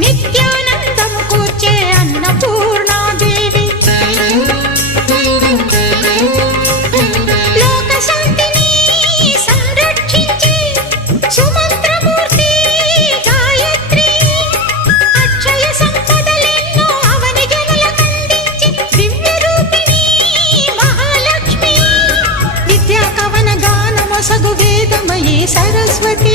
నిత్యానందము కూర్చే అన్నపూర్ణాదేవి లోక శాంతిని సంరక్షించే సుమంత్రమూర్తి గాయత్రి అక్షయ సంపదలెన్నో అవని జనులకందించి దివ్య రూపిణి మహాలక్ష్మి విద్యా కవన గానమొసగు వేదమయీ సరస్వతి